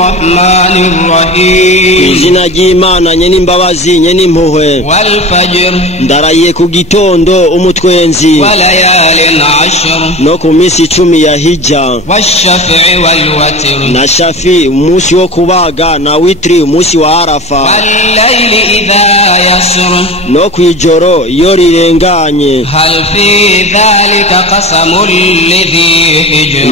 Rahmanir Rahim. Izina ry'Imana nyene imbabazi nyene impuhwe. Wal fajr. Ndarahiye ku gitondo umutwenzi. Wa layalin 'ashr. No ku minsi 10 ya hija. Wash-shaf'i wal watr. Na shafi umunsi wo kubaga na witri umunsi wa Arafa. Wal layli idha yasr. No kwijoro iyo rirenganye. Hal fi dhalika qasamul lidhi hijr.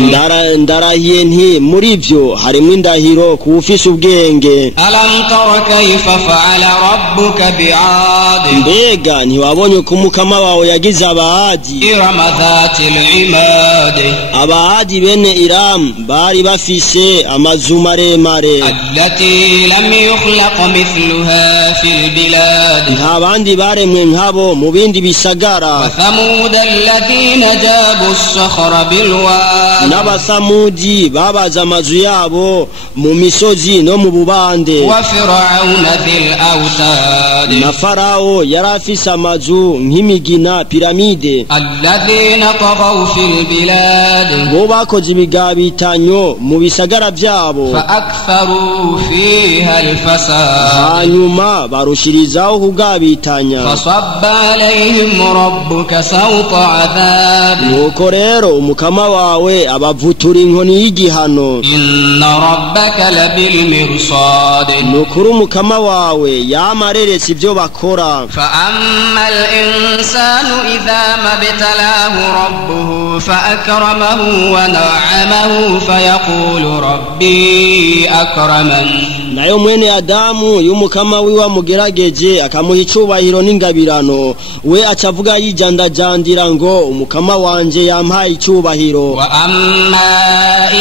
Ndarahiye nti muri vyo harimo indahiro kuufise ubwenge. Alam tara kayfa fa'ala rabbuka bi'ad. Mbega ntiwabonye ko Mukama wawe yagize Abaadi. Irama dhatil imad. Abaadi bene Iram bari bafise amazu maremare. Allati lam yukhlaq mithluha fil bilad. Nta bandi baremwe nkabo mu bindi bisagara. Wa thamud alladhina jabu as-sakhra bil wad. N'abasamudi babaza amazu yabo mu misozi no mu bubande. Wa fir'auna dhil awtad. Na Farao yarafise amazu nk'imigina piramide. Alladhina taghaw fil bilad. Bo bakoze ibigabitanyo mu bisagara byabo. Fa aktharu fiha al-fasad. Hanyuma barushirizaho kugabitanya. Fasabba alayhim rabbuka sawta adhab. Nuko rero Umukama wawe abavutura inkoni y'igihano. Inna rabbaka labil mirsad. Nukuri Umukama wawe yamareretse ibyo bakora. Fa ammal insanu idha mabtalahu rabbuhu fa akramahu wa na'amahu fa yaqulu rabbi akraman. Nayo mwene Adamu y'Umukama wiwe amugerageje akamuha icubahiro n'ingabirano, we acavuga yijandajandira ngo Umukama wanje yampaye icubahiro. Wa amma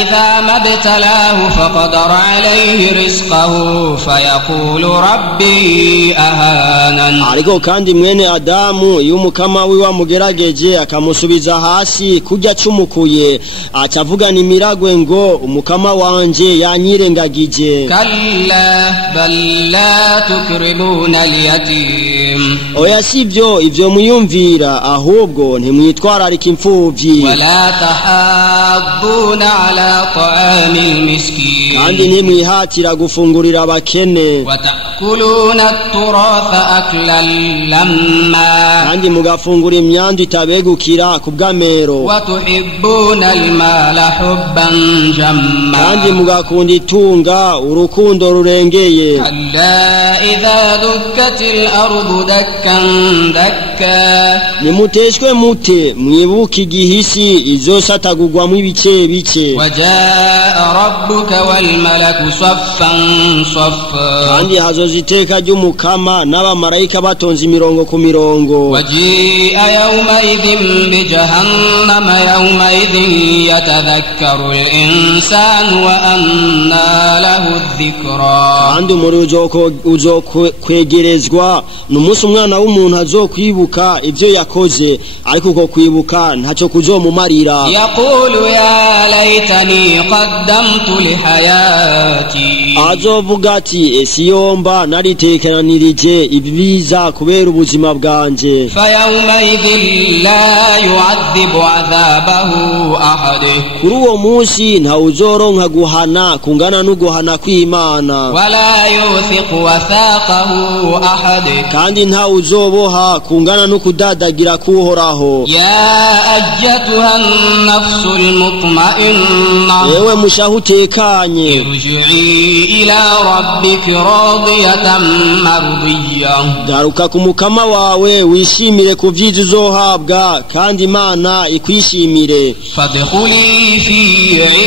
idha mabtalahu faqadara alayhi rizqahu fa yaqulu rabbi ahanan. Ariko kandi mwene Adamu y'Umukama wiwe amugerageje akamusubiza hasi kurya cumukuye, acavuga nimiragwe ngo Umukama wanje yanyirengagije. Kalla bal la tukrimuna al-yatim. Oya sivyo ivyo muyumvira, ahubwo ntimwitwararika imfuvyi. Wala tahadduna ala ta'amil miskin. Kandi ntimwihatira gufungurira abakene. Wa ta'kuluna at-turatha aklan lamma. Kandi mugafungura imyandu itabegukira kubw'amero. Wa tuhibbuna al-mala hubban jamma. Kandi mugakunda itunga urukundo rurengeye. Alla idha dukkatil ardu dakkan dakka. Nimuteshwe mute mwibuka igihisi izosatagurwamo ibice bice. Wajaa rabbuka wal malaku saffan saffa. Kandi hazoziteka ry'Umukama n'abamarayika batonze imirongo ku mirongo. Wajia yawma idhin bi jahannama yawma idhin yatadhakkaru al-insanu wa anna lahu adh-dhikra. Kandi umuri uzokwegerezwa n'umunsi umwana w'umuntu azokwibuka ivyo yakoze, ariko uko kwibuka ntaco kuzomumarira. Yaqulu ya laitani qaddamtu li hayati. Azovuga ati esiyomba naritekeranirije ibibiza kubera ubuzima bwanje. Fa yawma idhin la yu'adhibu 'adhabahu ahad. Kuri uwo munsi nta uzoronka guhana kungana n'uguhana kw'Imana. Wala yuthiqu wathaqahu ahad. Kandi nta uzoboha kungana n'ukudadagira kuhoraho. Ya ayyatuha an-nafsul mutma'inna. Ewe mushahu utekanye. Irji'i ila rabbiki radiyatan mardiyya. Garuka ku Mukama wawe wishimire ku vyiza uzohabwa, kandi Imana ikwishimire. Fadkhuli fi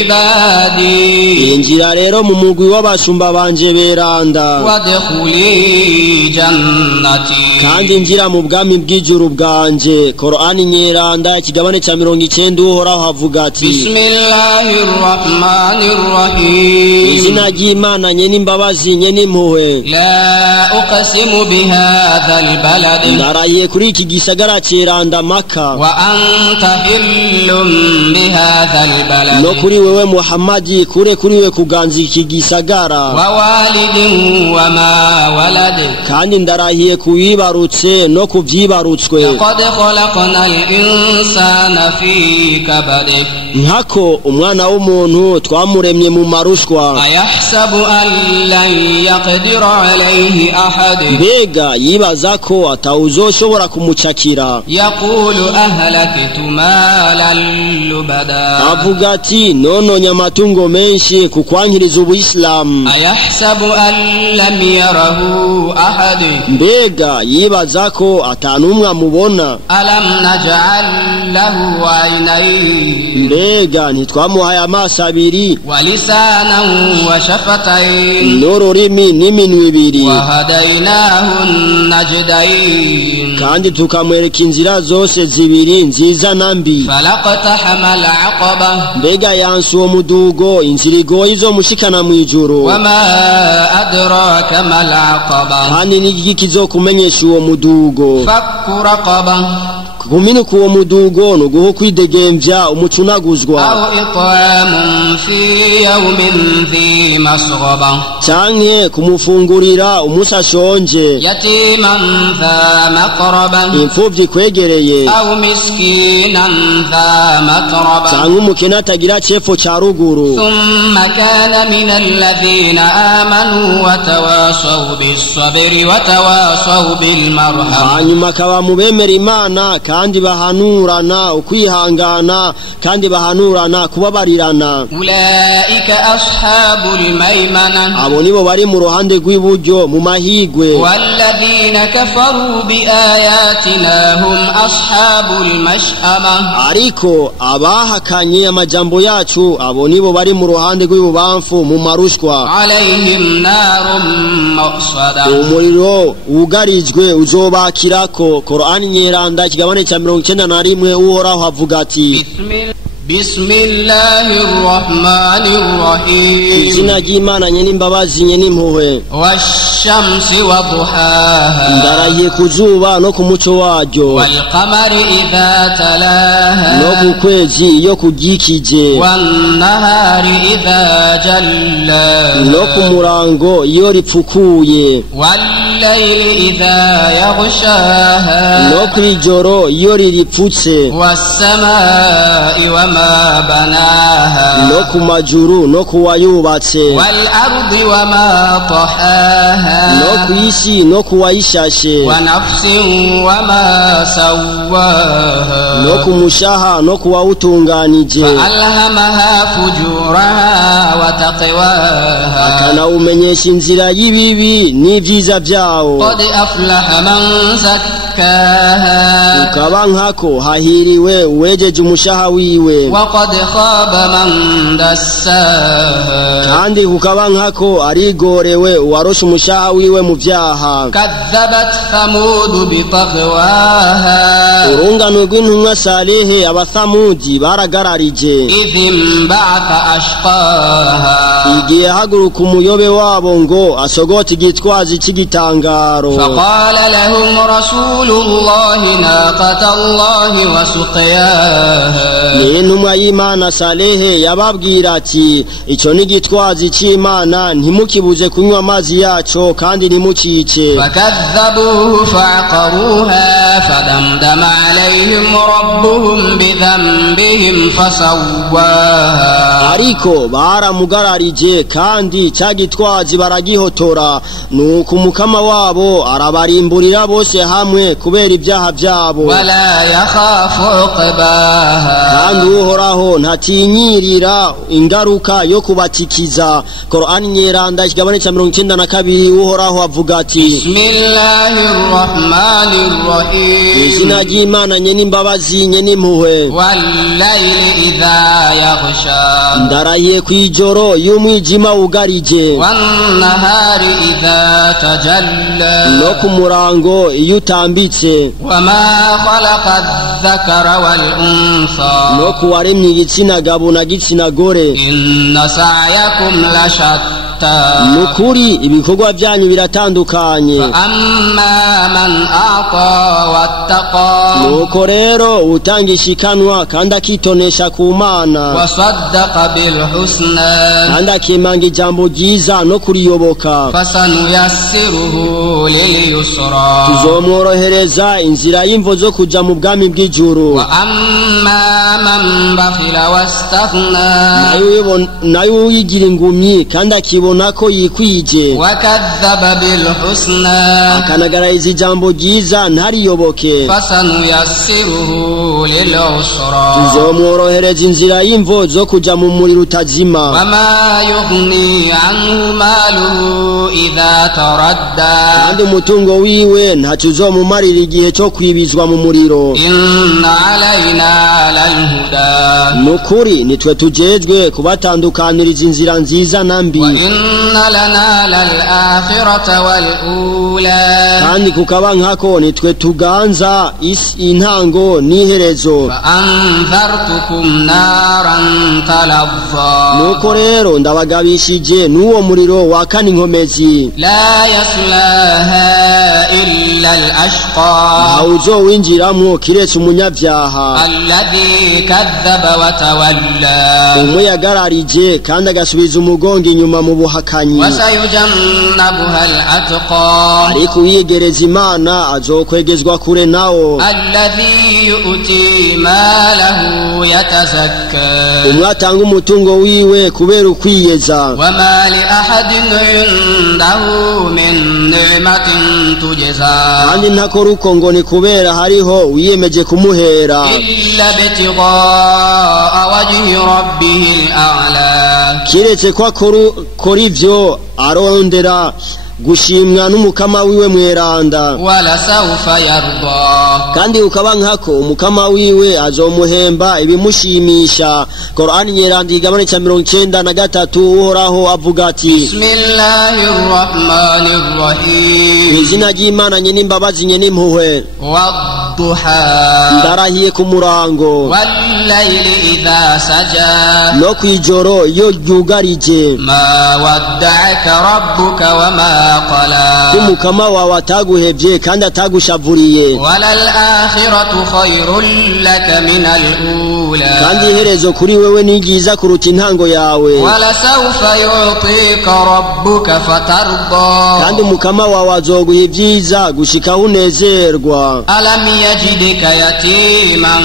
ibadi. Injira rero mu mugwi w'abashumba banje beranda. Wadkhuli jannati. Kandi injira mu bwami bw'ijuru bwanje. Qur'ani nyeranda ikigabane ca 90 uhoraho havuga ati Bismillahir rahmanir rahim. Izina ry'Imana nyene imbabazi nyene impuhwe. La uqsimu bihadha al-balad. Ndarahiye kuri iki gisagara ceranda Maka. Wa anta hillum bihadha al-balad. No kuri wewe Muhammadi kure kuri we kuganza iki gisagara. Wa walidin wa ma walad. Kandi ndarahiye kuwibarutse no kuvyibarutswe. Laqad khalaqnal insana fi kabad. Nkako umwana w'umuntu twamuremye mu marushwa. أيحسب أن لن يقدر عليه أحد mbega yibaza ko atawuzoshobora kumucakira يقول أهلكت مالا لبدا avuga ati nononye amatungo menshi kukwankiriza ubuyisilamu أيحسب أن لم يره أحد mbega yibaza ko atanumwe amubona ألم نجعل له عينين mbega ntitwamuhaye amaso abiri ولسانا وشفتين n'ururimi n'iminwa ibiri وهديناه النجدين kandi tukamwereka inzira zose zibiri nziza na mbi فلاقتحم العقبة mbega yansi uwo mudugo inzira igoye izomushikana mw'ijuru وما أدراك ما العقبة kandi n'igiki kizokumenyesha uwo mudugo فك رقبة kuminuka uwo mudugo nuguho kwidegemvya umucunaguzwa أو إطعام في يوم ذي مسغبة canke kumufungurira umunsi ashonje يتيما ذا مقربة imfuvyi kwegereye أو مسكينا ذا متربة canke umukene atagira cepfo ca ruguru ثم كان من الذين آمنوا وتواصوا بالصبر وتواصوا بالمرحمة hanyuma akaba mu bemera imana kandi bahanurana ukwihangana kandi bahanurana kubabarirana أولئك أصحاب الميمنة abo nibo bari mu ruhande rw'iburyo mu mahigwe والذين كفروا بآياتنا هم أصحاب المشأمة ariko abahakanye amajambo yacu abo nibo bari mu ruhande rw'ibubamfu mu marushwa عليهم نار مؤصدة umuriro wugarijwe uzobakirako Qur'ani nyeranda ikigabane ca 91 uhoraho avuga ati بسم الله الرحمن الرحيم izina ry'Imana nye n'imbabazi nye n'impuhwe والشمس وضحاها ndarahiye ku zuba no ku muco waryo والقمر إذا تلاها no ku kwezi iyo kuryikije والنهار إذا جلاها no ku murango iyo ripfukuye والليل إذا يغشاها no kw'ijoro iyo riripfutse والسماء وما بناها no ku majuru no ku wayubatse والأرض وما طحاها no ku isi no ku wayishashe ونفس وما سواها no ku mushaha no ku wawutunganije فألهمها فجورها وتقواها akanawumenyesha inzira y'ibibi n'ivyiza vyawo قد أفلح من زكاها ukaba nkako hahiriwe uwejeje umushaha wiwe وقد خاب من دساها kandi kukaba nkako arigorewe uwaroshe umushaha wiwe mu vyaha كذبت ثمود بطغواها urungano rw'intumwa Salehe abathamudi baragararije إذ انبعث أشقاها igihe haguruka umuyobe wabo ngo asogota igitwazi c'igitangaro فقال لهم رسول الله ناقة الله وسقياها n'intumwa y'Imana Salehe yababwira ati ico ni igitwazi c'Imana ntimukibuze kunywa amazi yaco kandi ntimucice فكذبوه فعقروها فدمدم عليهم ربهم بذنبهم فسواها ariko baramugararije kandi ca gitwazi baragihotora nuko umukama wabo arabarimburira bose hamwe kubera ibyaha vyabo ولا يخاف عقباها kandi uhoraho ntatinyirira ingaruka yo kubatikiza Qur'ani nyeranda ikigabane ca 92 uhoraho avuga ati بسم الله الرحمن الرحيم izina ry'Imana nye n'imbabazi nye n'impuhwe والليل إذا يغشى ndarahiye kw'ijoro y'umwijima wugarije والنهار إذا تجلى no ku murango iyo utambitse وما خلق الذكر والأنثى no ku waremye igitsina gabo na gitsina gore إن سعيكم لشتى شتى nukuri ibikorwa byanyu biratandukanye فأما من أعطى واتقى nuko rero utangishikanwa kandi akitonesha ku Mana وصدق بالحسنى kandi akimanga ijambo ryiza no kuriyoboka فسنيسره لليسرى tuzomworohereza inzira y'imvo zo kuja mu bwami bw'ijuru وأما من بخل واستغنى nayo uyigira ingumyi kandi akibona ko yikwije وكذب بالحسنى akanagarayiza ijambo ryiza ntariyoboke فسنيسره للعسرى tuzomworohereza inzira y'imvo zo kuja mu muriro utazima وما يغني عنه ماله إذا تردى kandi umutungo wiwe ntacyo uzomumarira igihe cyo kwibizwa mu muriro إن علينا للهدى nukuri nitwe tujejwe kubatandukaniriza inzira nziza na mbi وإن لنا للآخرة والأولى kandi kukaba nkako nitwe tuganza intango n'iherezo فأنذرتكم نارا تلظى nuko rero ndabagabishije n'uwo muriro wakana inkomezi لا يصلاها إلا الأشقى awuzowinjiramwo kiretse umunyabyaha الذي كذب وتولى umwe yagararije kandi agasubiza umugongo inyuma mu buhakanyi وسيجنبها الأتقى ariko uwiyegereza Imana azokwegezwa kure nawo الذي يؤتي ماله يتزكى umwe atanga umutungo wiwe kubera ukwiyeza وما لأحد عنده من نعمة تجزى kandi ntakora uko ngo ni kubera hariho wiyemeje kumuhera إلا ابتغاء وجه ربه الأعلى kiretse ko akora ivyo arondera gushimwa n'umukama wiwe mweranda ولسوف يرضى kandi ukaba nkako umukama wiwe azomuhemba ibimushimisha Qur'ani nyeranda igabane ca 93 uhoraho avuga ati بسم الله الرحمن الرحيم izina ry'Imana nye n'imbabazi nye n'impuhwe والضحى ndarahiye ku murango والليل إذا سجى no kwijoro iyo ryugarije ما ودعك ربك وما قلى umukama wawe ataguhevye kandi atagushavuriye وللآخرة خير لك من الأولى kandi iherezo kuri wewe ni ryiza kuruta intango yawe ولسوف يعطيك ربك فترضى kandi umukama wawe azoguha ibyiza gushika unezerwa ألم يجدك يتيما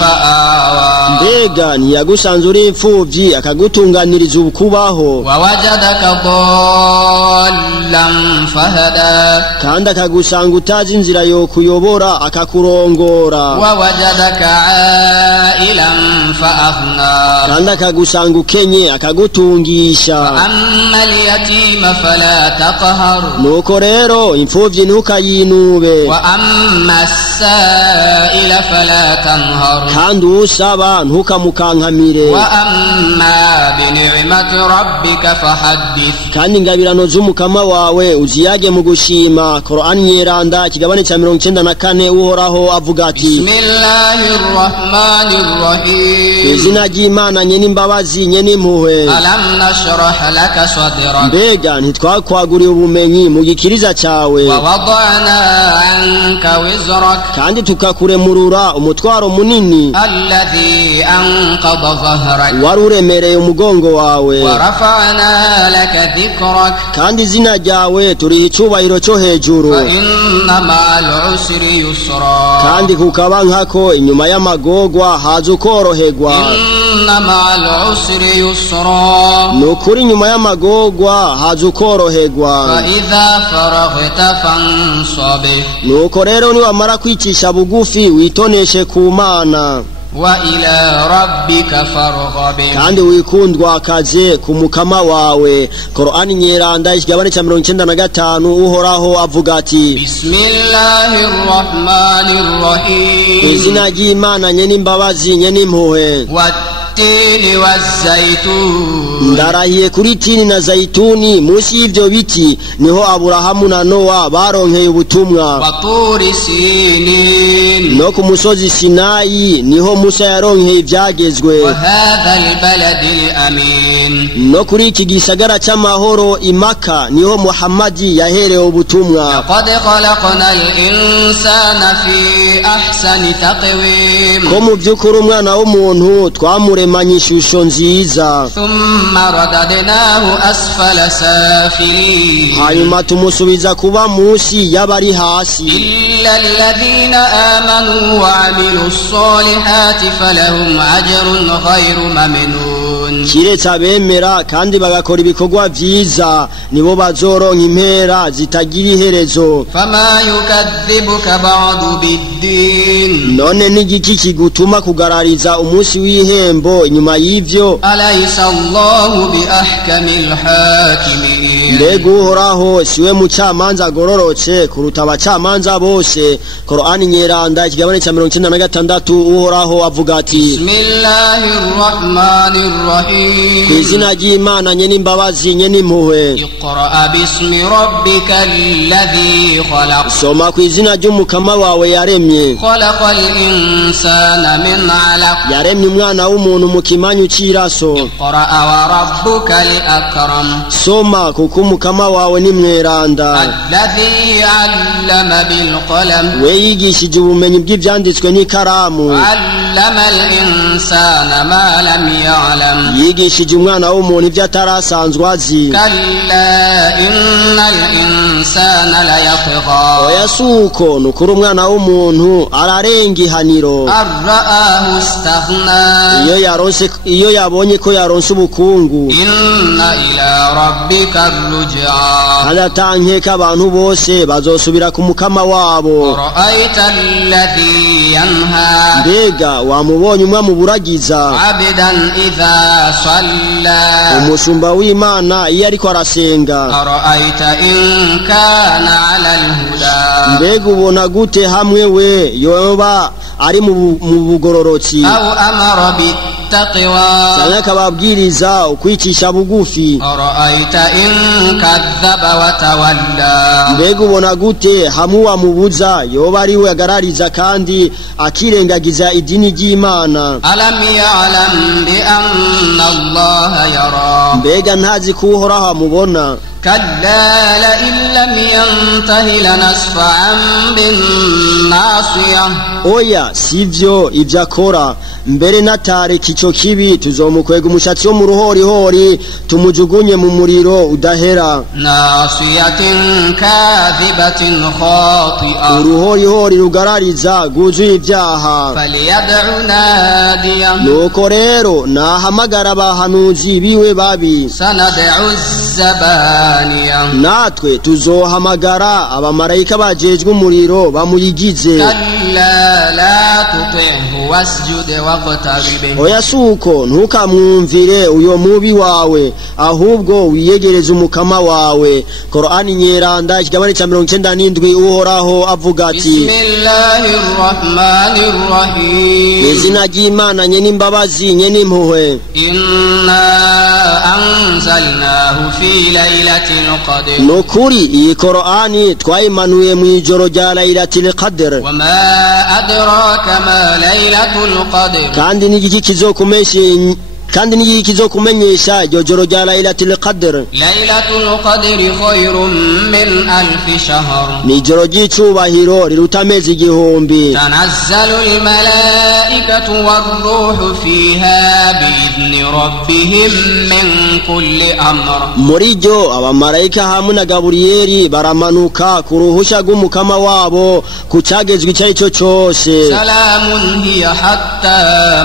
فآوى mbega ntiyagusanze uri imfuvyi akagutunganiriza ukubaho ووجدك ضالا فهدى kandi akagusanga utazi inzira yo kuyobora akakurongora ووجدك عائلا فأغنى kandi akagusanga ukenye akagutungisha وأما اليتيم فلا تقهر nuko rero imfuvyi ntukayinube وأما السائل فلا تنهر kandi usaba ntukamukankamire وأما بنعمة ربك فحدث kandi ingabirano z'umukama wawe uziyage mu gushima Qur'an nyeranda kigabane ca 94 uhoraho avuga ati بسم الله الرحمن الرحيم izina ry'Imana nye n'imbabazi nye n'impuhwe ألم نشرح لك صدرك mbega ntitwakwaguriye ubumenyi mu gikiriza cawe ووضعنا عنك وزرك kandi tukakuremurura umutwaro munini الذي أنقض ظهرك wari uremereye umugongo wawe ورفعنا لك ذكرك kandi izina ryawe turiha icubahiro cyo hejuru فإن مع العسر يسرا kandi kukaba nkako inyuma y'amagogwa haza ukoroherwa إن مع العسر يسرا nukuri inyuma y'amagogwa haza ukoroherwa فإذا فرغت فانصب nuko rero niwamara kwicisha bugufi witoneshe ku Mana وإلى ربك فارغب kandi wikundwa akaze ku mukama wawe Qur'ani nyeranda ikigabane ca 95 uhoraho avuga ati بسم الله الرحمن الرحيم izina ry'Imana nye n'imbabazi nye n'impuhwe والتين والزيتون ndarahiye kuri tini na zaituni munsi y'ivyo biti niho Aburahamu na Nowa baronkeye ubutumwa وطور سينين no ku musozi Sinayi niho Musa yaronkeye ivyagezwe وهذا البلد الأمين no kuri iki gisagara c'amahoro Imaka niho Muhammadi yaherewe ubutumwa لقد خلقنا الإنسان في أحسن تقويم ko mu vy'ukuri umwana w'umuntu twamuremanye ishusho nziza ثم رددناه أسفل سافلين hanyuma tumusubiza kuba munsi y'abari hasi إلا الذين آمنوا وعملوا الصالحات فلهم أجر غير ممنون kiretse abemera kandi bagakora ibikorwa vyiza nibo bazoronka impera zitagira iherezo فما يكذبك بعد بالدين none n'igiki kigutuma kugarariza umunsi w'ihembo inyuma y'ivyo أليس الله بأحكم الحاكمين mbega uhoraho siwe mucamanza agororotse kuruta abacamanza bose Korani nyeranda ikigabane ca 96 uhoraho avuga ati بسم الله الرحمن الرحيم kw'izina ry'Imana nye n'imbabazi nye n'impuhwe اقرأ باسم ربك الذي خلق soma kw'izina ry'umukama wawe yaremye خلق الإنسان من علق yaremye umwana w'umuntu mu kimanyu c'iraso اقرأ وربك الأكرم soma kuko umukama wawe ni mweranda الذي علم بالقلم we yigishije ubumenyi bw'ivyanditswe n'ikaramu علم الإنسان ما لم يعلم yigishije umwana w'umuntu ivyo atarasanzwe azi كلا إن الإنسان ليطغى oya suko nukuri umwana w'umuntu ararenga ihaniro أن رآه استغنى iyo yabonye ko yaronse ubukungu إن إلى ربك الرجعى kandi atankeka abantu bose bazosubira ku mukama wabo رأيت الذي ينهى mbega wamubonye umwe mu buragiza عبدا إذا صلى umushumba w'Imana iyo ariko arasenga أرأيت إن كان على الهدى mbega ubona gute hamwe we yoba ari mu bugororotsi أو أمر بالتقوى cyane akababwiriza ukwicisha bugufi أرأيت إن كذب وتولى mbega ubona gute hamwe wamubuza yoba ari we agarariza kandi akirengagiza idini ry'Imana ألم يعلم بأن الله يرى mbega ntazi ko uhoraho amubona كلا لئن لم ينته لنسفعا بالناصية oya sivyo ivyo akora mbere natareka ico kibi tuzomukwega umushatsi wo mu ruhorihori tumujugunye mu muriro udahera ناصية كاذبة خاطئة uruhorihori rugarariza rwuzuye ivyaha فليدع ناديا nuko rero nahamagara abahanuzi biwe babi سندع الزبانية natwe tuzohamagara abamarayika bajejwe umuriro bamuyigize كلا لا تطعه واسجد واقترب oya suko ntukamwumvire uyo mubi wawe ahubwo wiyegereze umukama wawe Korani nyeranda ikigabane ca 97 uhoraho avuga ati بسم الله الرحمن الرحيم izina ry'Imana nye n'imbabazi nye n'impuhwe إنا أنزلناه في ليلة القدر nukuri iyi Korani twayimanuye mu ijoro rya Lailatul Qadr وما أدراك ما ليلة القدر kandi n'igiki kizokumenyesha iryo joro rya Lailatul Qadr ليلة القدر خير من 1000 شهر ni ijoro ry'icubahiro riruta amezi 1000 تنزل الملائكة والروح فيها بإذن ربهم من كل أمر muri ryo abamarayika hamwe na Gaburiyeli baramanuka ku ruhusha rw'umukama wabo ku cagezwe ico arico cose سلام هي حتى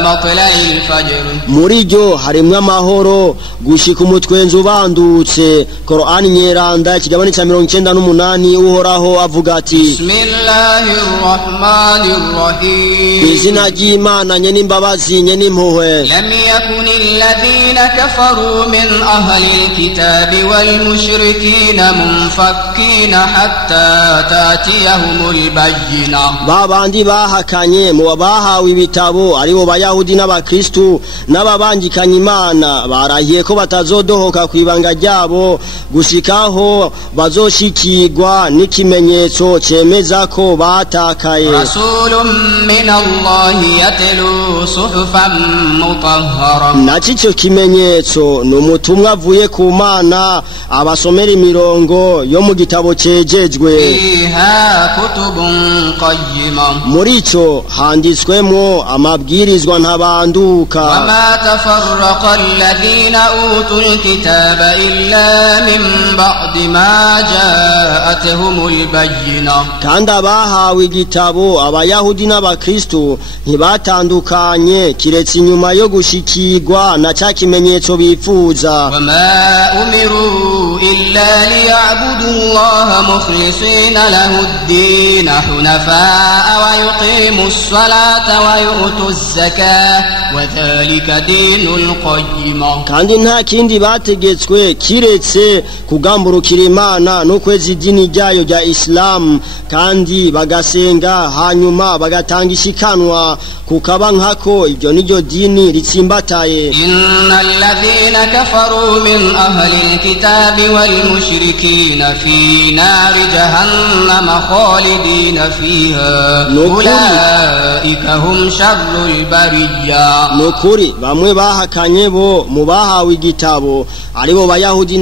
مطلع الفجر muri ryo vyo harimwo amahoro gushika umutwenzi ubandutse. Qur'ani nyeranda ikigabane ca 98 uhoraho avuga ati Bismillahirrahmanirrahim izina ry'Imana nyene imbabazi nyene impuhwe. lam yakunil ladhina kafaru min ahli alkitabi wal mushrikina munfakkina hatta tatiyahumul bayyinah. Babandi bahakanye mu bahawe ibitabo aribo bayahudi n'abakristu n'ababangikanye Imana barahiye ko batazodohoka kwibanga ryabo gushikaho bazoshikirwa n'ikimenyetso cemeza ko batakaye. Rasulun min Allah yatlu suhufan mutahhara. Nacico kimenyetso n'umutumwa avuye ku Mana abasomera imirongo yo mu gitabo cejejwe. Fiha kutubun qayyimah. Murico handitswemo amabwirizwa ntabanduka. Wama tafarraqa alladhina utul kitaba illa min ba'di ma ja'atuhumul bayyinah. Kandi abahawe igitabo abayahudi n'abakristo ntibatandukanye kiretse inyuma yo gushikirwa na ca kimenyetso bifuza. Wama umiru illa liya'budu Allaha mukhlisina lahu ad-din hunafa'a wa yuqimu as-salata wa yu'tu az-zakata wa dhalika dinul qayyimah. Kandi nta kindi bategetswe kiretse kugamburukira Imana no kweza idini ryayo rya Islam kandi bagasenga hanyuma bagatanga ishikanwa kukaba nkako iryo niryo dini ritsimbataye. Innal ladhina kafaru min ahli alkitabi wal mushrikina fi nari jahannama khalidina fiha ulaika hum sharrul bariyya. Nukuri bamwe bahakanye bo mu bahawe igitabo aribo bayahudi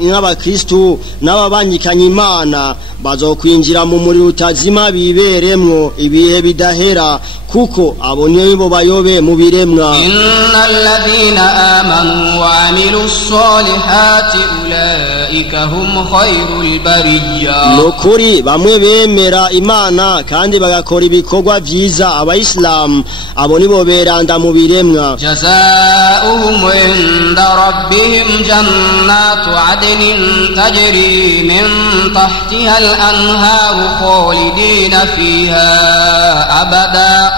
n'abakristu n'ababangikanye Imana bazokwinjira mu muri utazima biberemwo ibihe bidahera kuko abo nibo bayobe mu biremwa. Innal ladhina amanu wa amilus solihati ulaika hum khairul bariyya. Nukuri bamwe bemera Imana kandi bagakora ibikorwa vyiza abayisilamu abo nibo beranda mu biremwa. Jazaohum inda rabbihim jannatu adnin tajri min tahtiha al-anharu khalidina fiha abada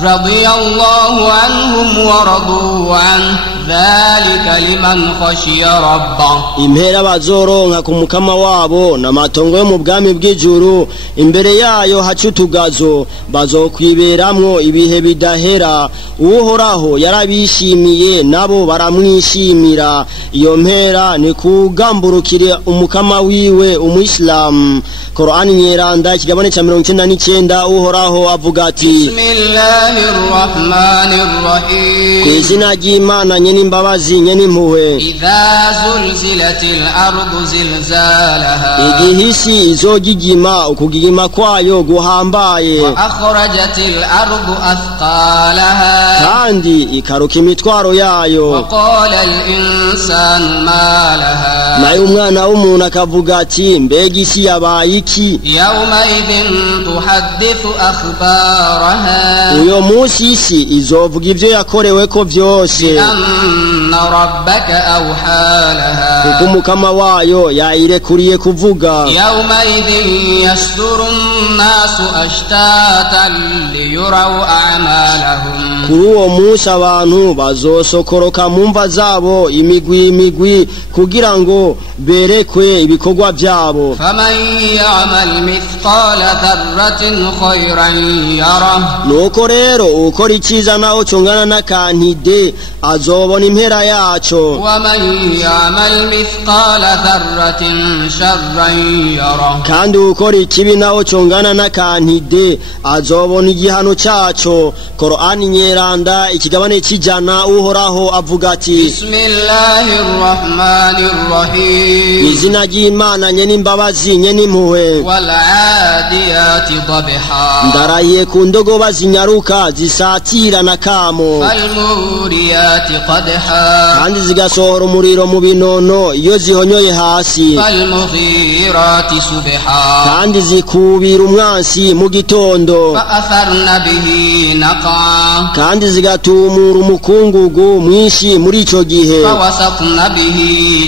radiyallahu anhum wa radu an dhalika liman khashiya rabbah. Impera bazoronka ku mukama wabo n'amatongo yo mu bwami bw'ijuru imbere yayo hacutugazo bazokwiberamwo ibihe bidahera. Uhoraho yarabishimiye nabo baramwishimira. Iyo mpera ni kugamburukira umukama wiwe umuislamu. Qur'ani nyeranda ikigabane ca 99 uhoraho avuga ati Bismillahirrahmanirrahim kw'izina ry'Imana nyene imbabazi nyene impuhwe. Idha zulzilatil ardu zilzalaha. Igihisi izogigima ukugigima kwayo guhambaye. Wa akhrajatil ardu athqalaha. Kandi ikaruka imitwaro yayo. Wa qala al-insanu ma laha. Nayo umwana w'umuntu akavuga ati mbega isi yabaye iki? Yawma idhin tuhaddithu akhbaraha. Uyo musi isi izovuga ivyo yakorewe ko vyose. Anna rabbaka awhalaha. Kuko umukama wayo yayirekuriye kuvuga. Yawma idhin yasduru an-nasu ashtatan liyuraw a'malahum. Kuri uwo musi abantu bazosokoroka mu mva zabo imigwi kugira ngo berekwe ibikorwa vyabo. Faman ya'mal mithqala dharratin khayran yarah. Nuko rero ukora iciza naho congana n'akantide azobona impera yaco. Waman ya'mal mithqala dharratin sharran yarah. Kandi ukora ikibi naho congana n'akantide azobona igihano caco. Qur'ani nyeranda ikigabane c'ijana uhoraho avuga ati Bismillahirrahmanirrahim izina ry'Imana nyene imbabazi nyene impuhwe. wal 'adiyati dhabha. Ndarahiye ku ndogoba zinyaruka zisatira na kamo. fal muriyati qadha. قدحا kandi zigasohora umuriro mu binono iyo zihonyoye hasi فالمغيرات سبحا kandi zikubira umwansi mu gitondo فأثرن به نقعا kandi zigatumura umukungugu mwinshi muri ico gihe فوسطن به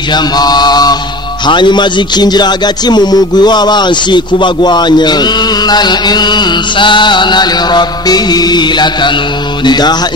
جمعا hanyuma zikinjira hagati mu mugwi w'abansi kubagwanya innal insana lirabbihi lakanud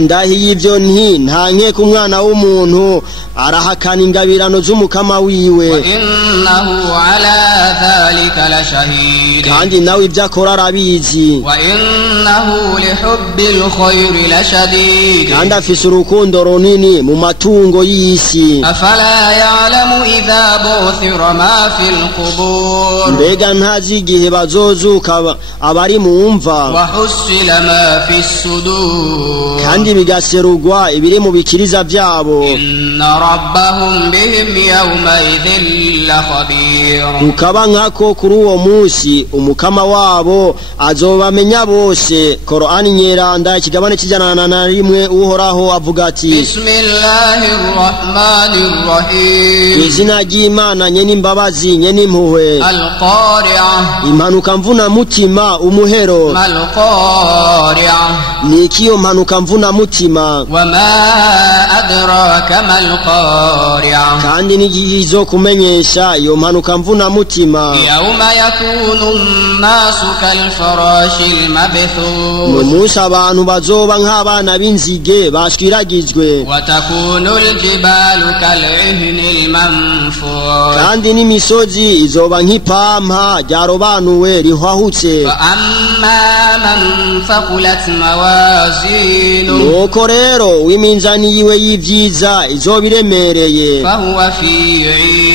ndahiye ivyo nta nkeka umwana w'umuntu arahakana ingabirano z'umukama wiwe wa innahu ala dhalika lashahid kandi nawe ivyo akora arabizi wa innahu lihubbil khayri lashadid kandi afise urukundo runini mu matungo y'isi afala ya'lamu idha bu'thira ma fil qubur mbega ntazi igihe bazozuka abari mu mva wa husila ma fis sudur kandi bigaserugwa ibiri mu bikiriza vyabo inna rabbahum bihim yawma idhil khabir ukaba nkako kuri uwo munsi umukama wabo azobamenya bose. Qur'ani nyeranda ikigabane kijana na rimwe uhoraho avuga ati bismillahir rahmanir rahim izina ry'Imana nye n'imbabazi nye n'impuhwe al-qari'ah impanuka mvuna mutima umuhero mal-qari'ah nikiyo mpanuka mvuna mutima wama adraka mal-qari'ah kandi nigizo kumenyesha iyo mpanuka mvuna mutima yawma yakunu an-nasu kal-farashil mabthus umunsi abantu bazoba nk'abana b'inzige bashwiragizwe wa takunu al-jibalu kal-'ihnil manfur kandi n'imisozi izoba nk'ipampa ryarobanuwe rihwahutse fa amma man faqulat mawazinu nuko rero w'iminzani yiwe y'ivyiza izoba iremereye fahuwa fi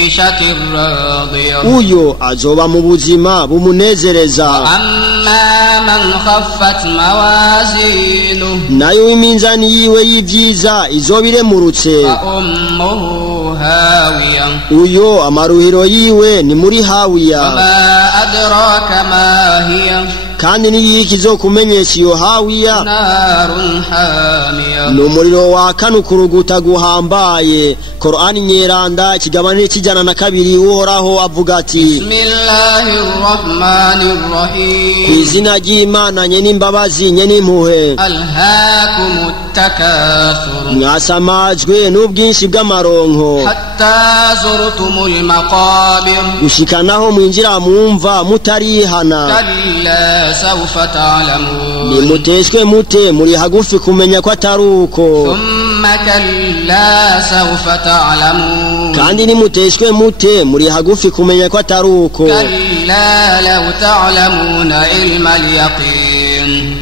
'ishatir radiyah uyo azoba mu buzima bumunezereza amma man khaffat mawazinu nayo w'iminzani yiwe y'ivyiza izoba iremurutse fa ummuhu hawiya uyo amaruhiro yiwe ni muri hawiya wama adraka ma hiya kandi niyiki zo kumenyesha iyo hawiya narun hamiya n'umuriro wakana ukuruguta guhambaye. Qur'ani nyeranda ikigabane kijana na kabiri uhoraho avuga ati bismillahir rahmanir rahim kw'izina ry'Imana nye n'imbabazi nye n'impuhwe alhaakumut takathur mwasamajwe n'ubwinshi bw'amaronko hatta zurtumul maqabir gushikanaho mwinjira mumva mutarihana kalla sawfa ta'lamun nimuteshwe mute muri hagufi kumenya ko ataruko thumma kalla sawfa ta'lamun kandi nimuteshwe mute muri hagufi kumenya ko ataruko kalla law ta'lamuna ilma al-yaqin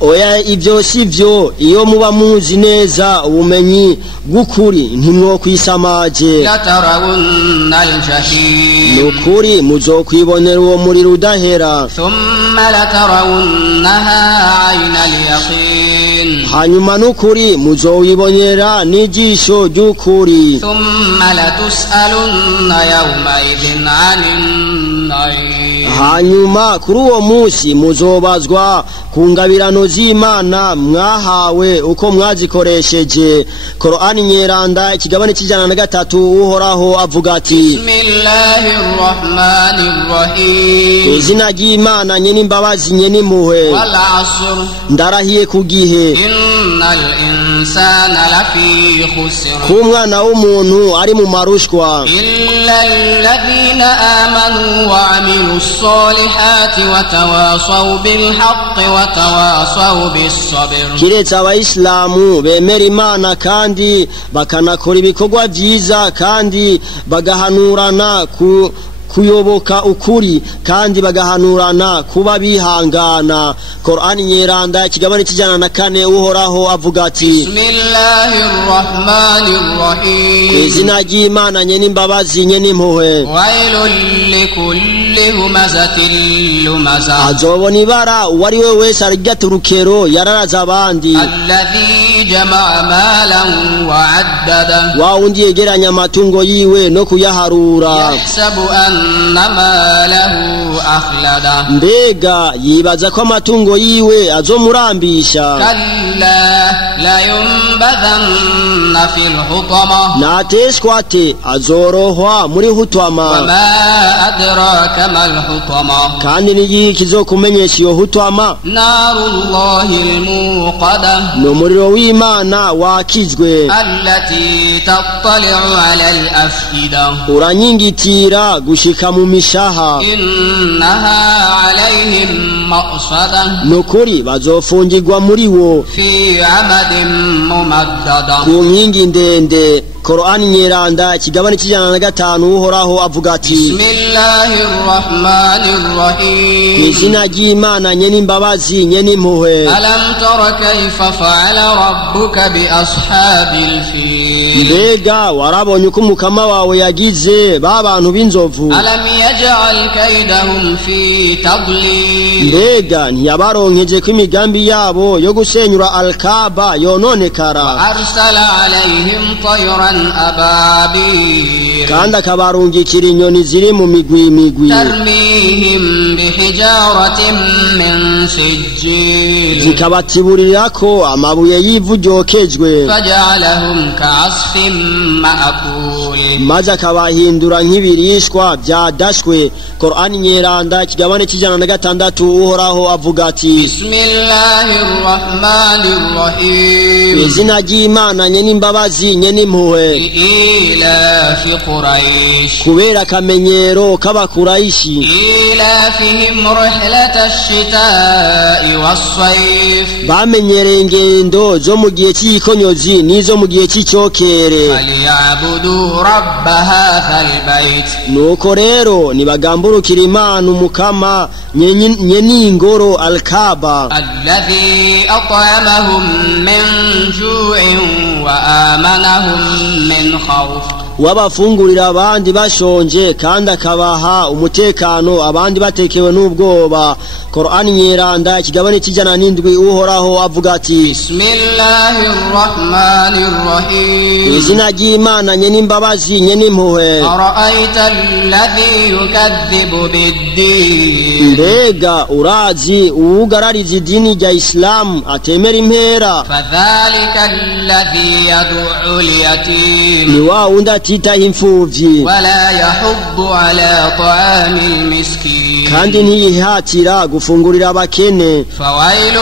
oya ivyo sivyo iyo muba muzi neza ubumenyi bw'ukuri ntimwokwisamaje latarawunna al-jahim nukuri muzokwibonera uwo muriro udahera thumma latarawunnaha 'ayna al-yaqin hanyuma nukuri muzowibonera n'ijisho ry'ukuri thumma latus'alunna yawma idhin 'anil na'im hanyuma kuri uwo munsi muzobazwa ku ngabirano z'Imana mwahawe uko mwazikoresheje. Qur'ani nyeranda ikigabane kijana na gatatu uhoraho avuga ati bismillahir rahmanir rahim izina ry'Imana nye n'imbabazi nye n'impuhwe wal 'asr ndarahiye ku gihe innal insana lafi khusr k'umwana w'umuntu ari mu marushwa illa alladhina amanu wa 'amilus salihati wa tawasaw bil haqqi wa tawasaw bis sabr kiretse abayisilamu bemera Imana kandi bakanakora ibikorwa vyiza kandi bagahanurana kuyoboka ukuri kandi bagahanurana kuba bihangana. Qur'ani nyeranda ikigabane kijana na kane uhoraho avuga ati bismillahir rahmanir rahim izina ry'Imana nye n'imbabazi nye n'impuhwe wailul likulli humazatil lumaza azobona ibara uwari we wese arigata urukero yararaza abandi alladhi jama'a malan wa 'addada wa undi yegeranya amatungo yiwe no kuyaharura yahsabu an ماله أخلده mbega yibaza ko amatungo yiwe azomurambisha كلا لينبذن في الحطمة nateshwa ate azorohwa muri hutwama وما أدراك ما الحطمة kandi n'igihe kizokumenyesha iyo hutwama نار الله الموقدة ni umuriro w'Imana wakizwe التي تطلع على الأفئدة uranyingitira gushika mu mishaha إنها عليهم مؤصدة nukuri bazofungirwa muri wo في عمد ممددة ku nkingi ndende Qur'ani nyeranda ikigabane c'5 uhoraho avuga ati بسم الله الرحمن الرحيم izina ry'Imana nye n'imbabazi nye n'impuhwe ألم تر كيف فعل ربك بأصحاب الفيل mbega warabonye uko umukama wawe yagize babantu b'inzovu ألم يجعل كيدهم في تضليل mbega ntiyabaronkeje ko imigambi yabo yo gusenyura Al-Kaaba yononekara أرسل عليهم طيرا أبابيل kandi akabarungikira inyoni ziri mu migwi ترميهم بحجارة من سجيل zikabatiburirako amabuye y'ivu ryokejwe فجعلهم كعصف مأكول maze akabahindura nk'ibirishwa byadashwe Qur'ani nyeranda ikigabane c'6 uhoraho avuga ati بسم الله الرحمن الرحيم izina ry'Imana nye n'imbabazi nye n'impuhwe لإيلاف قريش kubera akamenyero k'abakuraishi إيلافهم رحلة الشتاء والصيف bamenyereye ingendo zo mu gihe cy'ikonyozi n'izo mu gihe cy'icokere فليعبدوا رب هذا البيت nuko rero nibagamburukira Imana umukama nye n'ingoro Al-Kaaba الذي أطعمهم من جوع وآمنهم من خوف wabafungurira abandi bashonje kandi akabaha umutekano abandi batekewe n'ubwoba Qur'ani nyeranda ikigabane c'7 uhoraho avuga ati بسم الله الرحمن الرحيم izina ry'Imana nye n'imbabazi nye n'impuhwe أرأيت الذي يكذب بالدين mbega urazi uwugarariza idini rya Islam atemera impera فذلك الذي يدعو اليتيم ni wa wundi atitaho imfuvyi ولا يحض على طعام المسكين kandi ntiyihatira gufungurira abakene فويل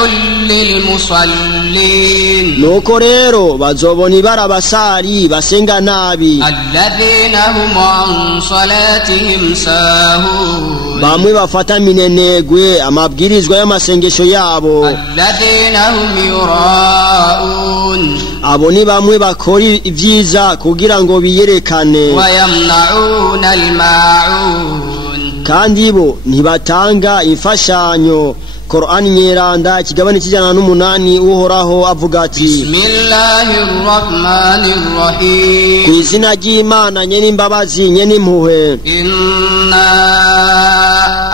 للمصلين nuko rero bazobona ibara abasari basenga nabi الذين هم عن صلاتهم ساهون bamwe bafata minenegwe amabwirizwa y'amasengesho yabo الذين هم يراءون abo ni bamwe bakora ivyiza kugira ngo biyerekane ويمنعون الماعون kandi bo ntibatanga imfashanyo Qur'ani nyeranda ikigabane c'8 uhoraho avuga ati بسم الله الرحمن الرحيم ku izina ry'Imana nye n'imbabazi nye n'impuhwe إنا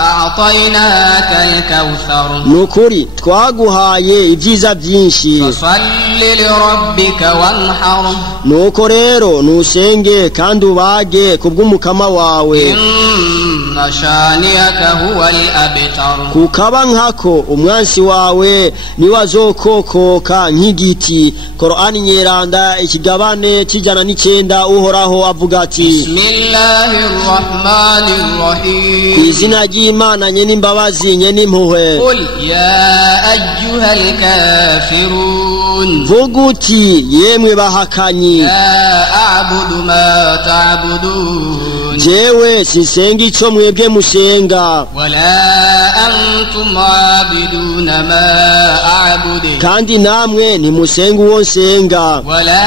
أعطيناك الكوثر nukuri twaguhaye ibyiza byinshi فصل لربك وانحر nuko rero nusenge kandi ubage kubw'umukama wawe إن شانئك هو الأبتر kukaba nkako umwansi wawe niwazokokoka nk'igiti Qur'ani nyeranda ikigabane c'9 uhoraho avuga ati بسم الله الرحمن الرحيم ku izina ry'Imana nye n'imbabazi nye n'impuhwe قل يا أيها الكافرون vuga uti yemwe bahakanyi لا أعبد ما تعبدون jewe sinsenga ico mwebwe musenga ولا أنتم عابدون ما أعبد kandi namwe ntimusenga uwo nsenga ولا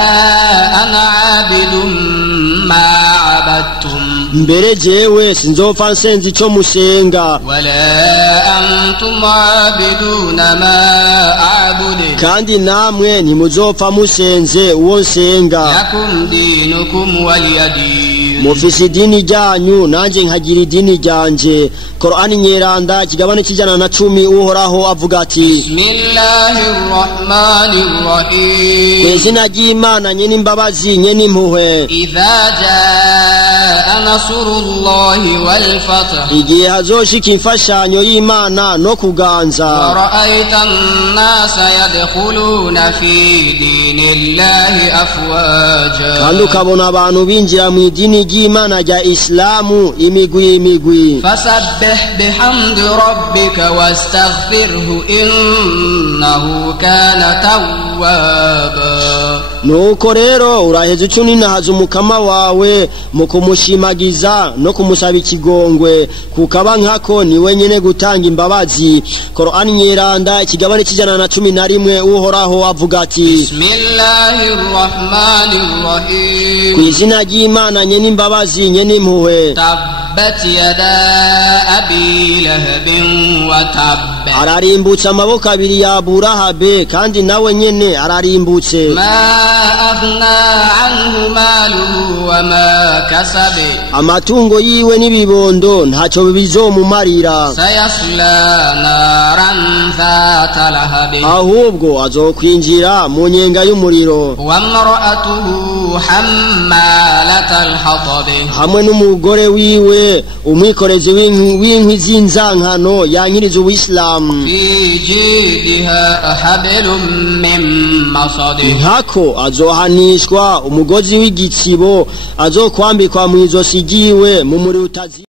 أنا عابد ما عبدتم mbere jewe sinzopfa nsenza ico musenga ولا أنتم عابدون ما أعبد kandi namwe ntimuzopfa musenze uwo nsenga لكم دينكم ولي دين mufise idini ryanyu nanje nkagira idini ryanje. Qur'ani nyeranda kigabane kijana na 10 uhoraho avuga ati Bismillahirrahmanirrahim, izina ry'Imana nyene imbabazi nyene impuhwe. idha jaa nasrullahi wal fath, igihe hazoshika imfashanyo y'Imana no kuganza. wa ra'aita an-nasa yadkhuluna fi dinillahi afwaja, kandi ukabona abantu binjira mu idini ry'Imana rya Islamu imigwi. fasabbih bihamdi rabbika wastaghfirhu innahu kana tawwaba. Nuko rero uraheze ucuninahaza umukama wawe mu kumushimagiza no kumusaba ikigongwe, kukaba nkako ni wenyene gutanga imbabazi. Qur'ani nyeranda ikigabane kijana na 11 uhoraho avuga ati Bismillahirrahmanirrahim, kw'izina ry'Imana nyene imbabazi nyene impuhwe. tabbat yada abi lahabin wa tabb, ararimbutse amaboko abiri ya Aburahabe kandi nawe nyene ararimbutse. ma aghna anhu maluhu wa ma kasab, amatungo yiwe n'ibibondo ntacyo bizomumarira, sayasla naran dhata lahab, ahubwo azokwinjira mu nyenga y'umuriro. wa imra'atuhu hammalatal hatab, hamwe n'umugore wiwe umwikorezi w'inkwi z'inzankano yankiriza Ubuislamu. fi jidiha hablum min masad, nkako azohanishwa umugozi w'igitsibo azokwambikwa mu izosi ryiwe mu muri utazi